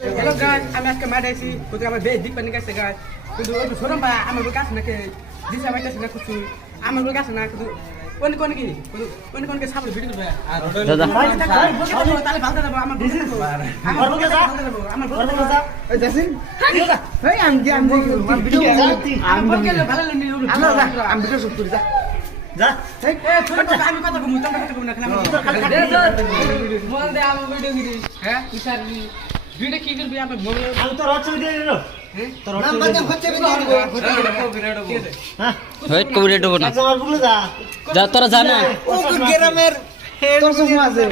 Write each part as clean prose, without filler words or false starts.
Hello guys, I'm Aska Madaisi. Kutu kama be dik panika se guys. Kutu odu sorom ba ama bukas na ke disa mai ta sina kutu. Ama bukas na kutu. Kon ki? Kutu kon ke sabul video ba. দাদা Tale bhalta debo ama bukas. Ama bukas. Ama bukas. Ei Jasin. Hey am video. Ama bukas le bhala le ni. Am video shoot kori ja. যা এই আমি কথা কমু তোমরা কথা কমু না কেন বল দে আমি ভিডিও কি হ্যাঁ ইসার ভিডিও কি করবি আমি মোবাইল আমি তো রচ ভিডিও দিলো হ্যাঁ তোর নাম বাদে হচ্ছে ভিডিও হ্যাঁ ওয়েট করে দেব না আচ্ছা বলে যা যা তোরা জানা ও গ্রামের তোর সব আছে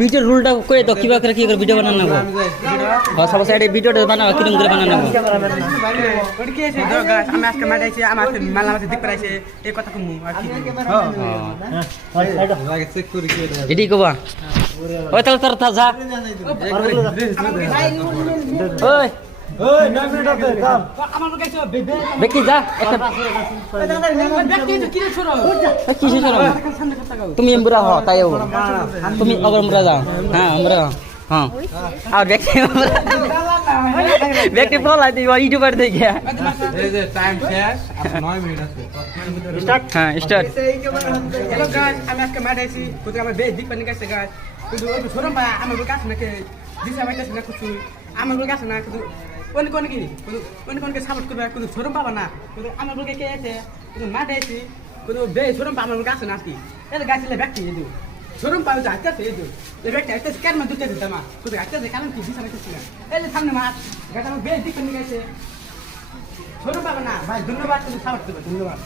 ভিডিও রুলটা কই তো কিবা করে কি করে ভিডিও বানানো না গো সব সাইডে ভিডিওটা বানাও কিরকম করে বানানো ওটি কি আছে গাছ আমি আজকে মাটাইছি আমার মালা মাঝে দিক পড়াইছে এই কথা কমু আর কি হ্যাঁ চেক করি কি এডি কোবা ওই তাহলে তোর তা যা ওই ওই 9 মিনিট আছে কাম আমার কাছে বেকি যা একটা ব্যক্তি তো কিরে ছোড়ো কি ছোড়ো তুমি এমবুরা হ তাইও তুমি অগর মুরা যাও হ্যাঁ আমরা হ্যাঁ আর ব্যক্তি বলা দিই ইউটিউবার দেখে এই যে টাইম শেষ 9 মিনিট আছে স্টার্ট হ্যাঁ স্টার্ট হ্যালো গাইস আমি আজকে মাটাইছি কুতু আমার বে দিক পানি কাছে গাইস কুতু ওই ছোরম বা আমার কাছে নাকি দিশা মাইতাছ না কুতু আমার কাছে না কুতু কোন কি কোন কে সাপোর্ট করবে কুতু ছোরম পাবা না কুতু আমার কে আছে কুতু মাটাইছি কুতু বে ছোরম পা আমার কাছে না কি এর গাছলে ব্যক্তি এদু ছোরম পা যাইতাছে এদু এই ব্যক্তি আইতাছে কেন মা দুতে দিতামা কুতু আইতাছে কারণ কি দিশা মাইতাছ না এই যে সামনে মাছ গাছ আমার বে দিক পানি কাছে ছোরম পাবা না ভাই ধন্যবাদ তুমি সাপোর্ট করবে ধন্যবাদ